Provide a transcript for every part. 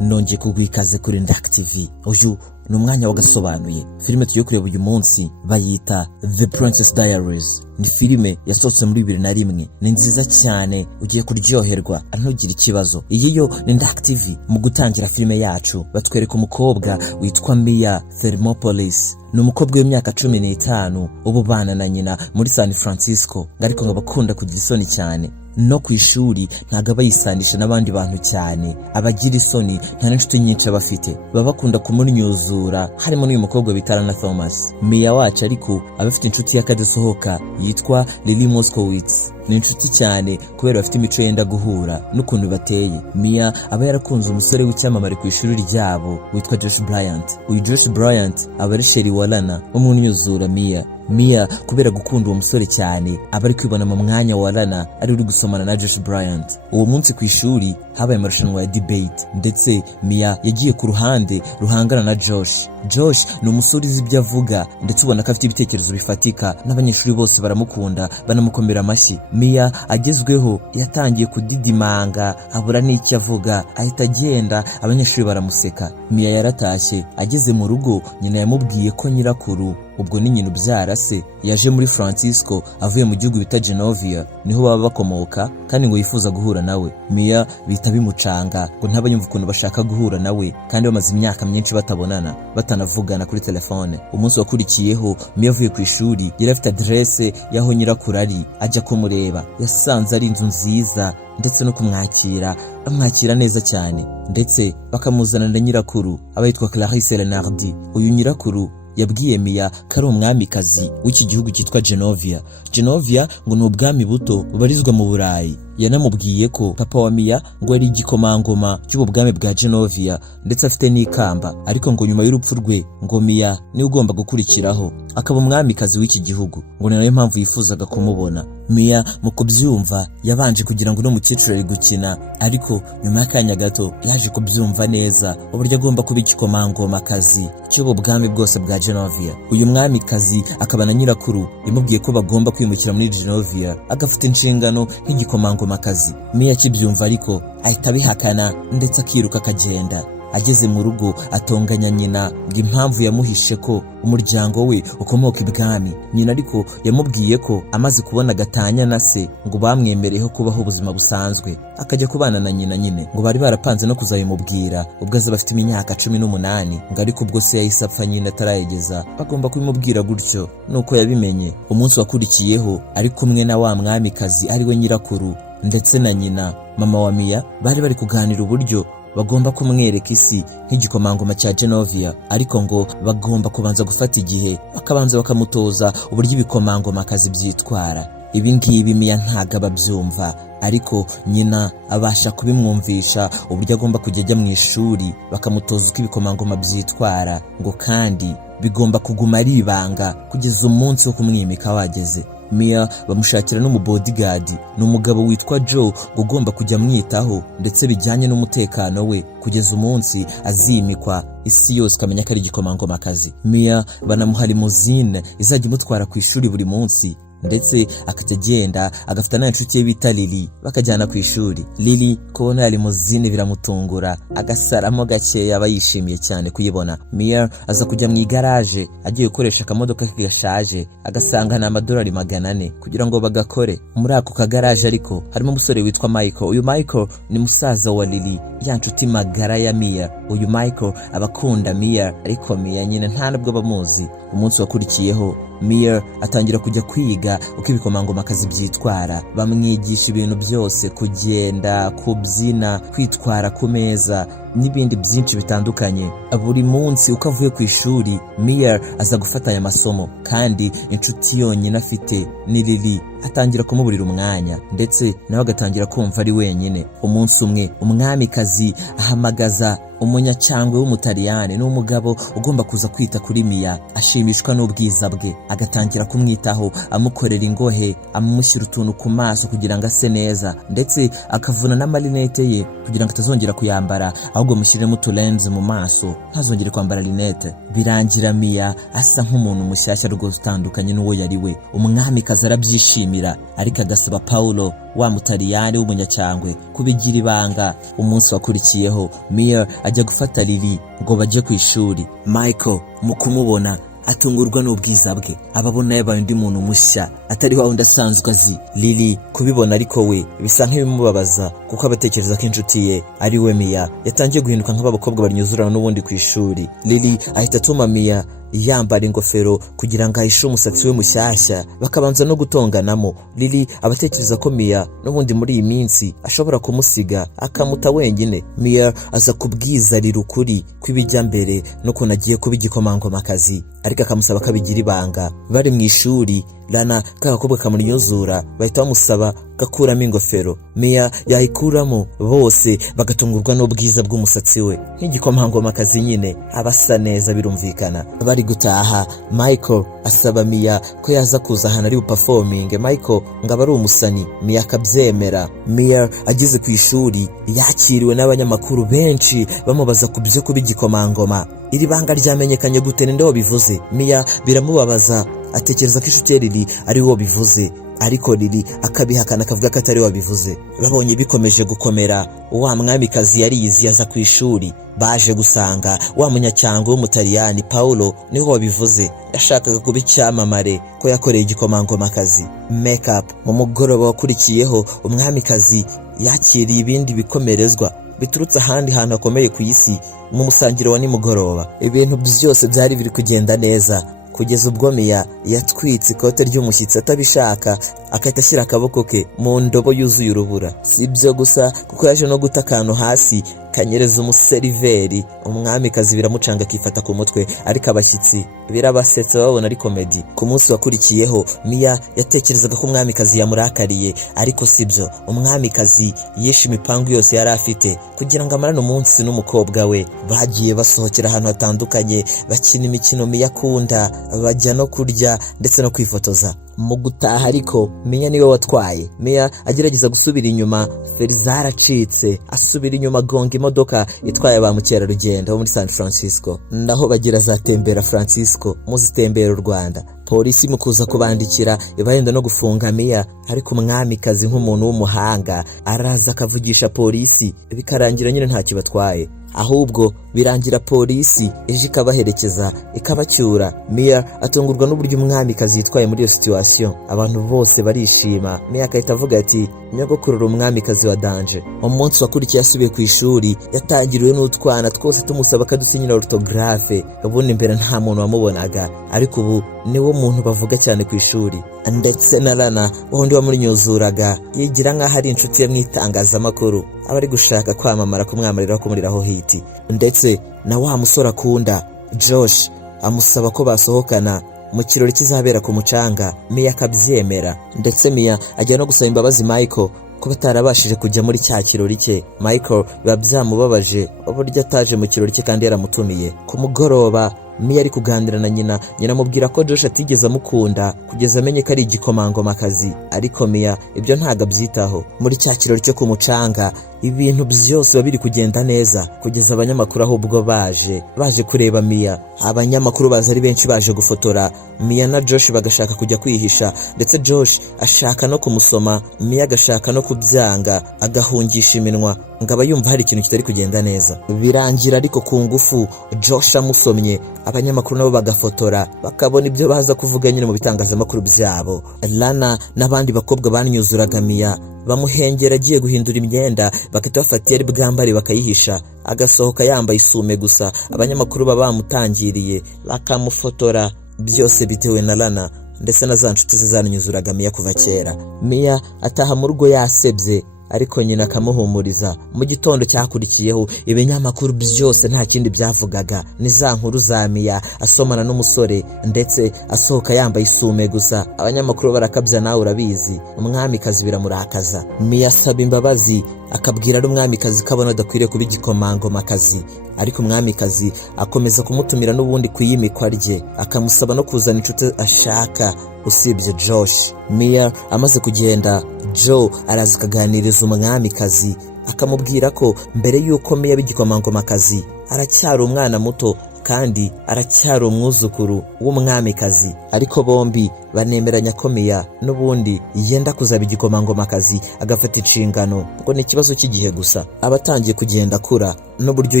nongeye kugwikaze kuri Ndak TV. Uyu ni umwanya wagasobanuye. Filime tugiye kureba uyu munsi bayita The Princess Diaries. Ni filime yasohotse muri 2001. Ni nziza cyane, ugiye kuryoherwa ntugire ikibazo. Iyi yo ni Ndak TV. Mu gutangira filime yacu batwereka umukobwa witwa Mia Thermopolis. Ni umukobwa w'imyaka 15 ubu bana na nyina muri San Francisco, ariko ngo bakunda kugira isoni cyane. No ku ishuri ntago abayisanisha n'abandi bantu cyane, abagira isoni nta n'inshuti nyinshi abafite, baba bakunda kumunyuzura, harimo n'uyu mukobwa bita Lana Thomas. Mia wacu ariko abafite inshuti y'akadasohoka yitwa Lily Moskowitz. Ni inshuti cyane kubera bafite imico yenda guhura n'ukuntu bateye. Mia aba yarakunze umusore w'icyamamare ku ishuri ryabo witwa Josh Bryant. Uyu Josh Bryant aba ari sheri wa Lana umunyuzura Mia. Mia kubera gukunda uwo musore cyane aba ari kwibona mu mwanya wa Lana ari uri gusomana na Josh Bryant. Uwo munsi ku ishuri habaye amarushanwa ya debate, ndetse Mia yagiye ku ruhande ruhangana na Josh. Josh ni umusore uzi ibyo avuga, ndetse ubona ko afite ibitekerezo bifatika, n'abanyeshuri bose baramukunda banamukomera amashyi. Mia agezweho yatangiye kudidimanga, abura n'icyo avuga, ahita agenda, abanyeshuri baramuseka. Mia yaratashye, ageze mu rugo nyina yamubwiye ko nyirakuru, ubwo ni nyina ubyara se, yaje muri Francisco avuye mu gihugu bita Genovia, niho baba bakomoka, kandi ngo yifuza guhura nawe. Mia bita bimucanga ngo ntaba yumva ukuntu bashaka guhura nawe, kandi bamaze imyaka myinshi batabonana, batanavugana kuri telefone. Umunsi wakurikiyeho Mia avuye ku ishuri yari afite adresse yaho nyirakuru ari, ajya kumureba. Yasanze ari inzu nziza, ndetse no kumwakira amwakira neza cyane, ndetse bakamuzana na nyirakuru aba yitwa Clarisse Renardi. Uyu nyirakuru yabwiye Mia ko ari umwamikazi w'iki gihugu cyitwa Genovia. Genovia ngo ni ubwami buto bubarizwa mu Burayi. Yanamubwiye ko papa wa Mia ngo ari igikomangoma cy'ubu bwami bwa Genovia, ndetse afite n'ikamba, ariko ngo nyuma y'urupfu rwe ngo Mia ni ugomba gukurikiraho akaba umwamikazi w'iki gihugu, ngo ni nayo mpamvu yifuzaga kumubona. Mia mu kubyumva yabanje kugira ngo no mukecuru ari gukina, ariko nyuma y'akanya gato yaje kubyumva neza uburyo agomba kuba igikomangomakazi cy'ubu bwami bwose bwa Genovia. Uyu mwamikazi akaba na nyirakuru yamubwiye ko bagomba kwimukira muri Genovia, agafite inshingano nk'igikomangomakazi. Mia akibyumva ariko ahita abihakana, ndetse akiruka akagenda. Ageze mu rugo atonganya nyina ngo impamvu yamuhishe ko umuryango we ukomoka ibwami. Nyina ariko yamubwiye ko amaze kubona gatanya na se ngo bamwemereyeho kubaho ubuzima busanzwe, akajya kubana na nyina nyine. Ngo bari barapanze no kuzabimubwira ubwo aza bafite imyaka 18, ngo ariko ubwo se yahise apfa nyine atarayegeza, bagomba kubimubwira gutyo. Nuko yabimenye. Umunsi wakurikiyeho ari kumwe na wa mwamikazi ari we nyirakuru, ndetse na nyina mama wa Mia, bari kuganira uburyo bagomba kumwereka isi nk'igikomangoma cya Genovia, ariko ngo bagomba kubanza gufata igihe, bakabanza bakamutoza uburyo ibikomangomakazi byitwara. Ibi ngibi Mia ntago ababyumva, ariko nyina abasha kubimwumvisha uburyo agomba kujya ajya mu ishuri bakamutoza uko ibikomangoma byitwara, ngo kandi bigomba kuguma ari ibanga kugeza umunsi wo kumwimika wageze. Mia bamushakira no mu bodyguard, ni umugabo witwa Joe ugomba kujya amwitaho, ndetse bijyanye n'umutekano we kugeza umunsi azimikwa, isi yose ikamenya ko ari igikomangomakazi. Mia banamuha limousine izajya imutwara ku ishuri buri munsi, ndetse akajya agenda agafata n'inshuti ye bita Lily, bakajyana ku ishuri. Lily kubona limousine biramutungura, agasaramo gakeya, aba yishimiye cyane kuyibona. Mia aza kujya mu igaraje agiye gukoresha akamodoka ke gashaje, agasanga na $400 kugira ngo bagakore. Muri ako kagaraje ariko harimo umusore witwa Michael. Uyu Michael ni musaza wa Lily, ya nshuti magara ya Mia. Uyu Michael abakunda Mia, ariko Mia nyine nta nubwo bamuzi. Umunsi wakurikiyeho Mia atangira kujya kwiga uko ibikomangomakazi byitwara. Bamwigisha ibintu byose, kugenda, kubyina, kwitwara ku meza, n'ibindi byinshi bitandukanye. Buri munsi uko avuye ku ishuri Mia aza gufata aya masomo, kandi inshuti yonyine afite ni Lily. Atangira kumuburira umwanya, ndetse nawe agatangira kumva ari wenyine. Umunsi umwe umwamikazi ahamagaza umunyacangwe w'umutaliyani, n'umugabo ugomba kuza kwita kuri Mia. Ashimishwa n'ubwiza bwe, agatangira kumwitaho, amukorera ingohe, amushyira utuntu ku maso kugira ngo ase neza, ndetse akavuna n'amarinete ye kugira ngo atazongera kuyambara, ahubwo mushyiremo utulenze mu maso, ntazongere kwambara linete. Birangira Mia asa nk'umuntu mushyashya rwose utandukanye n'uwo yari we. Umwamikazi arabyishimira, ariko agasaba Paulo wa mutaliyani w'umunyacyangwe kubigira ibanga. Umunsi wakurikiyeho Mia ajya gufata Lily ngo baje ku ishuri. Michael mu kumubona atungurwa n'ubwiza bwe, ababona yabaye undi muntu mushya atari wa wundi asanzwe azi. Lily kubibona ariko we bisa nk'ibimubabaza kuko abatekereza ko inshuti ye ari we Mia yatangiye guhinduka nk'abakobwa banyuzurana n'ubundi ku ishuri. Lily ahita atuma Mia yambara ingofero kugira ngo ahishe umusatsi we mushyashya, bakabanza no gutonganamo. Lily abatekereza ko Mia n'ubundi muri iyi minsi ashobora kumusiga akamuta wenyine. Mia aza kubwiza Lily ukuri kw'ibijya mbere no kunagiye kuba igikomangomakazi, ariko akamusaba ko abigira ibanga. Bari mu ishuri, Lana k'agakobwa kamunyuzura bahita bamusaba gakuramo ingofero. Mia yayikuramo, bose bagatungurwa n'ubwiza bw'umusatsi we nk'igikomangomakazi nyine, abasa neza birumvikana. Bari gutaha, Michael asaba Mia ko yaza kuza ahantu ari buperforming. Michael ngo aba ari umusani, Mia akabyemera. Mia ageze ku ishuri yakiriwe n'abanyamakuru benshi bamubaza ku byo kuba igikomangoma. Iri banga ryamenyekanye gute, ninde wabivuze? Mia biramubabaza, atekereza ko inshuti ye Lily ari wo bivuze, ariko Lily akabihakana akavuga ko atari wabivuze. Babonye bikomeje gukomera, wa mwamikazi yarizi aza ku ishuri. Baje gusanga wa munyacyangwe w'umutaliyani Paolo niho wabivuze, yashakaga kuba icyamamare ko yakoreye igikomangomakazi. Makeup. Mu mugoroba wakurikiyeho umwamikazi yakiriye ibindi bikomerezwa biturutse ahandi hantu hakomeye ku isi mu musangiro wa nimugoroba. Ibintu byose byari biri kugenda neza kugeza ubwo Mia yatwitse ikote ry'umushyitsi atabishaka, akahita ashyira akaboko ke mu ndobo yuzuye urubura. Si ibyo gusa kuko yaje no guta akantu hasi kanyereza umuseriveri. Umwamikazi biramucanga akifata ku mutwe, ariko abashyitsi birabasetsa babona ari komedi. Ku munsi wakurikiyeho Mia yatekerezaga ko umwamikazi yamurakariye, ariko sibyo. Umwamikazi yishe imipangu yose yari afite kugira ngo amarane umunsi n'umukobwa we. Bagiye basohokera ahantu hatandukanye, bakina imikino Mia akunda, bajya no kurya ndetse no kwifotoza. Mu gutaha ariko Mia niwe watwaye. Mia agerageza gusubira inyuma, feri zaracitse, asubira inyuma gonga imodoka itwaye ba mukerarugendo bo muri San Francisco. Ndaho bagira zatembera Francisco muzitembera u Rwanda. Polisi mu kuza kubandikira ibayenda no gufunga Mia, ariko umwamikazi nk'umuntu w'umuhanga araza akavugisha polisi, bikarangira nyine nta kibatwaye. Ahubwo birangira polisi eje ikabaherekeza ikabacyura. Mia atungurwa n'uburyo umwamikazi yitwaye muri iyo situation. Abantu bose barishima. Mia akahita avuga ati nyogokuru umwamikazi wa danje. Umunsi wakurikiye asubiye ku ishuri yatangiriwe n'utwana twose tumusaba kadusinyira orthographe. Ubundi mbere nta muntu wamubonaga, ariko ubu niwo muntu bavuga cyane ku ishuri. Ndetse na Lana wundi wamunyuzuraga yigira nk'aho ari inshuti ye mu itangazamakuru, aba ari gushaka kwamamara kumwamarira kumuriraho hiti. Ndetse na wa musore akunda Josh amusaba ko basohokana mu kirori kizabera ku mucanga. Mia akabyemera, ndetse Mia ajya no gusaba imbabazi Michael ko batarabashije kujya muri cya kirori cye. Michael biba byamubabaje uburyo ataje mu kirori cye kandi yaramutumiye. Ku mugoroba Mia ari kuganira na nyina amubwira ko Josh atigeze amukunda kugeza amenye ko ari igikomangomakazi, ariko Mia ibyo ntago abyitaho. Muri cya kirori cyo ku mucanga ibintu byose babiri kugenda neza kugeza abanyamakuru ahubwo baje kureba Mia. Abanyamakuru baza ari benshi baje gufotora Mia na Josh, bagashaka kujya kwihisha, ndetse Josh ashaka no kumusoma, Mia agashaka no kubyanga, agahungisha iminwa ngo aba yumva hari ikintu kitari kugenda neza. Birangira ariko ku ngufu Josh amusomye, abanyamakuru nabo bagafotora bakabona ibyo baza kuvuga nyine mu bitangazamakuru byabo. Lana n'abandi bakobwa banyuzuraga Mia bamuhengera agiye guhindura imyenda, bakita bafatiye ari bwambare bakayihisha, agasohoka yambaye isume gusa. Abanyamakuru baba bamutangiriye bakamufotora, byose bitewe na Lana ndetse na za nshuti ze zanyuzuraga Mia kuva kera. Mia ataha mu rugo yasebye, ariko nyina akamuhumuriza. Mu gitondo cyakurikiyeho ibinyamakuru byose nta kindi byavugaga, ni za nkuru za Mia asomana n'umusore ndetse asohoka yambaye isume gusa. Abanyamakuru barakabya, nawe urabizi. Umwamikazi biramurakaza. Mia asaba imbabazi, akabwira ari umwamikazi kabona adakwiriye kuba igikomangomakazi, ariko umwamikazi akomeza kumutumira n'ubundi kuyimikwa rye, akamusaba no kuzana inshuti ashaka usibye Josh. Mia amaze kugenda, Joe araza akaganiriza umwamikazi akamubwira ko mbere yuko Mia b'igikomangomakazi aracyari umwana muto, kandi aracyari umwuzukuru w'umwamikazi, ariko bombi banemeranya ko Mia n'ubundi yenda kuzaba igikomangomakazi agafata inshingano, ngo ni ikibazo cy'igihe gusa. Abatangiye kugenda akura n'uburyo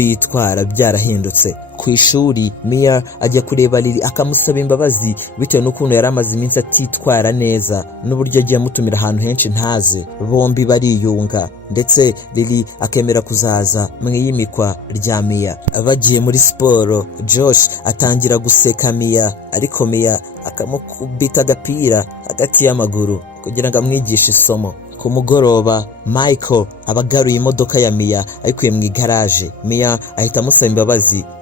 yitwara byarahindutse. Ku ishuri Mia ajya kureba Lily akamusaba imbabazi bitewe n'ukuntu yari amaze iminsi atitwara neza n'uburyo agiye amutumira ahantu henshi ntaze. Bombi bariyunga ndetse Lily akemera kuzaza mu iyimikwa rya Mia. Bagiye muri siporo Josh atangira guseka Mia, ariko Mia akamukubita agapira hagati y'amaguru kugira ngo amwigishe isomo. Ku mugoroba Michael abagaruye imodoka ya Mia ayikuye mu igaraje. Mia ahita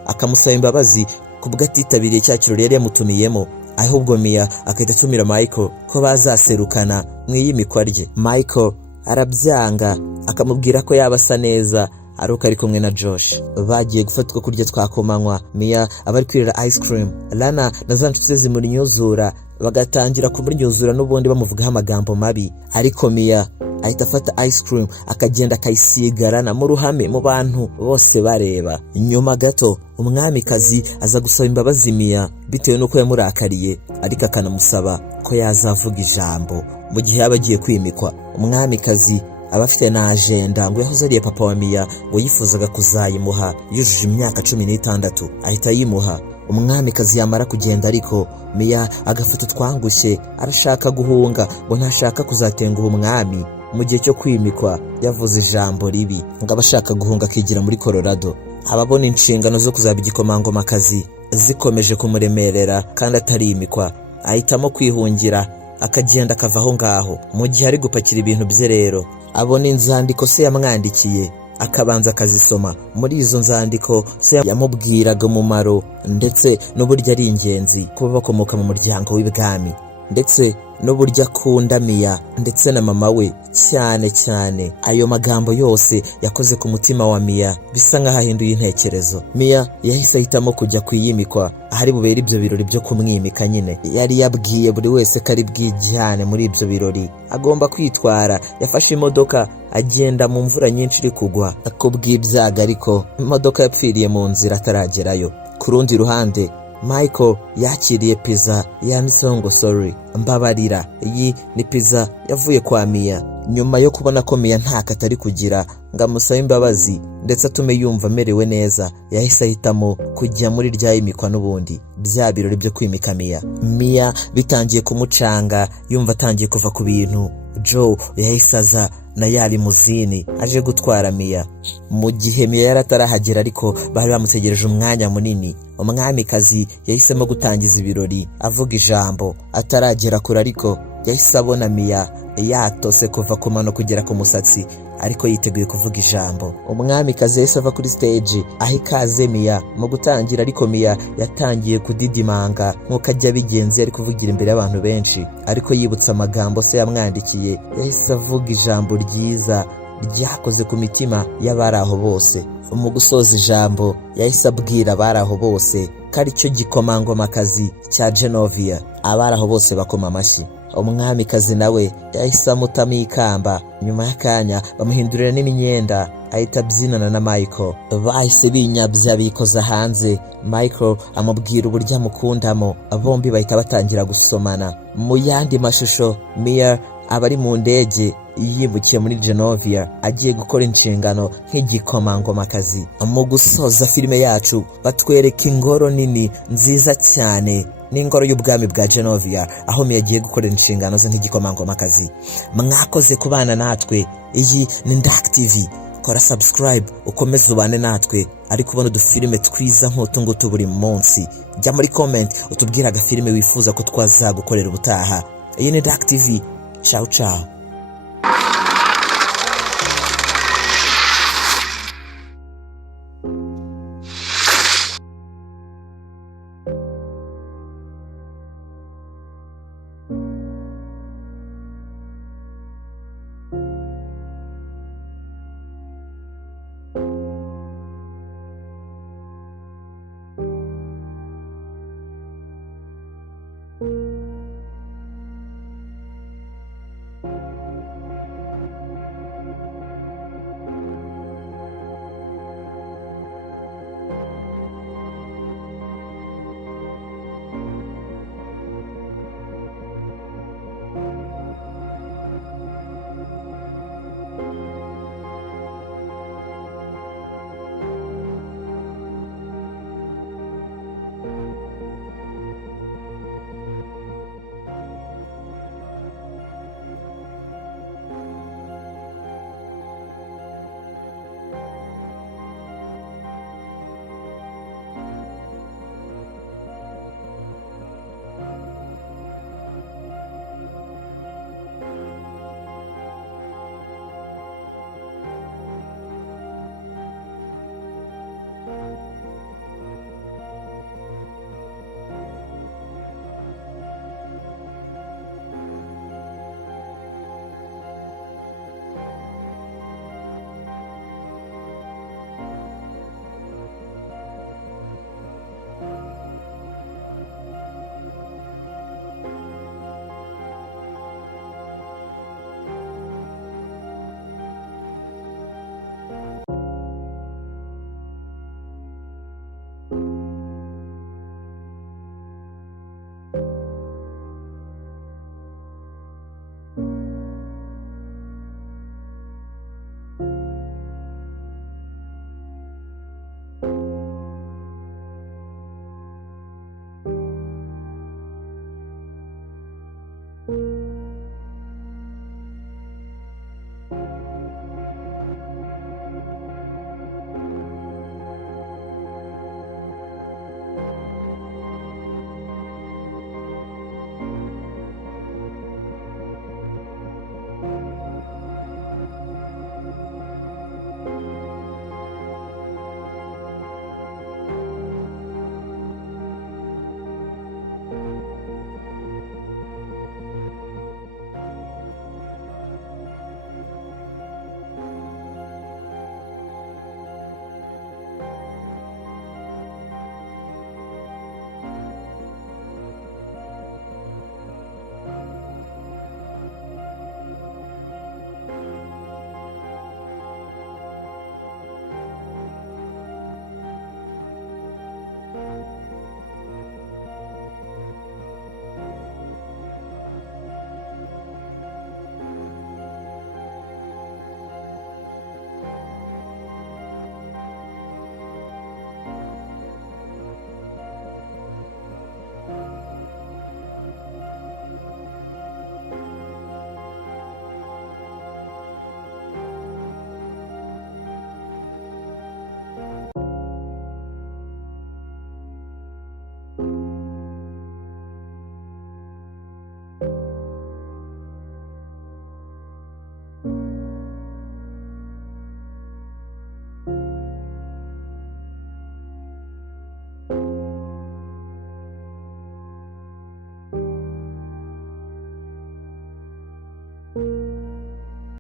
akamusaba imbabazi kubwo atitabiriye cya kirori yari yamutumiyemo, ahubwo Mia akahita atumira Michael ko bazaserukana mu iyimikwa rye. Michael arabyanga akamubwira ko yaba asa neza aruko ari kumwe na Josh. Bagiye gufatwa kurya twakomanywa. Mia aba ari kwirira ice cream. Lana na za nshuti ze zimurinyuzura bagatangira kumurnyuzura n'ubundi bamuvugaho amagambo mabi, ariko Mia ahita afata ice cream akagenda akayisigarana mu ruhame mu bantu bose bareba. Nyuma gato umwamikazi aza gusaba imbabazi Mia bitewe n'uko yamurakariye, ariko akanamusaba ko yazavuga ijambo mu gihe yaba agiye kwimikwa. Umwamikazi aba afite na agenda ngo yahoze ari papa wa Mia, ngo yifuzaga kuzayimuha yujuje imyaka 16, ahita yimuha. Umwamikazi yamara kugenda, ariko Mia agafata twangushye arashaka guhunga, ngo ntashaka kuzatenguha umwami. Mu gihe cyo kwimikwa yavuze ijambo ribi ngo abashaka guhunga akigira muri Colorado. Ababona inshingano zo kuzaba igikomangomakazi zikomeje kumuremerera kandi atarimikwa, ahitamo kwihungira akagenda akava aho ngaho. Mu gihe ari gupakira ibintu bye rero abona inzandiko se yamwandikiye, akabanza akazisoma. Muri izo nzandiko se yamubwiraga umumaro ndetse n'uburyo ari ingenzi kuba bakomoka mu muryango w'ibwami, ndetse n'uburyo akunda Mia ndetse na mama we cyane cyane. Ayo magambo yose yakoze ku mutima wa Mia, bisa nk'aho ahinduye intekerezo. Mia yahise ahitamo kujya kwiyimikwa ahari bubera ibyo birori byo kumwimika. Nyine yari yabwiye buri wese ko ari bwijyane muri ibyo birori, agomba kwitwara. Yafashe imodoka agenda mu mvura nyinshi iri kugwa, akubw'ibyaga, ariko imodoka yapfiriye mu nzira ataragerayo. Ku rundi ruhande Michael yakiriye pizza yanditseho ngo sorry, mbabarira. Iyi ni pizza yavuye kwa Mia nyuma yo kubona ko Mia nta katari kugira ngo amusabe imbabazi ndetse atume yumva amerewe neza. Yahise ahitamo kujya muri rya yimikwa n'ubundi bya birori byo kwimika Mia. Mia bitangiye kumucanga, yumva atangiye kuva ku bintu. Joe yahise aza na yari muzini aje gutwara Mia. Mu gihe Mia yaratarahagera, ariko bari bamutegereje umwanya munini. Umwamikazi yahisemo gutangiza ibirori avuga ijambo. Ataragera kure, ariko yahise abona Mia yatose kuva ku mano kugera ku musatsi, ariko yiteguye kuvuga ijambo. Umwamikazi yahise ava kuri stage aho ikaze Mia mu gutangira, ariko Mia yatangiye kudidimanga nk'uko ajya bigenze ari kuvugira imbere y'abantu benshi, ariko yibutsa amagambo se yamwandikiye. Yahise avuga ijambo ryiza ryakoze ku mitima y'abari aho bose. Mu gusoza ijambo yahise abwira abari aho bose ko ari cyo gikomangomakazi cya Genovia. Abari aho bose bakoma amashyi. Umwamikazi nawe yahise amutamo ikamba. Nyuma y'akanya bamuhindurira n'imyenda, ahita abyinana na Michael. Bahise binyabya bikoza hanze. Michael amubwira uburyo amukundamo, bombi bahita batangira gusomana. Mu yandi mashusho Mia aba ari mu ndege yimukiye muri Genovia agiye gukora inshingano nk'igikomangomakazi. Mu gusoza filime yacu batwereka ingoro nini nziza cyane, n'ingoro y'ubwami bwa Genovia aho Mia agiye gukorera inshingano ze nk'igikomangomakazi. Mwakoze kubana natwe. Iyi ni Ndak TV. Kora subscribe ukomeze ubane natwe, ariko ubona udufilime twiza nk'utu ngutu buri munsi. Jya muri comment utubwire agafilime wifuza ko twazagukorera ubutaha. Iyi ni Ndak TV. Ciao ciao.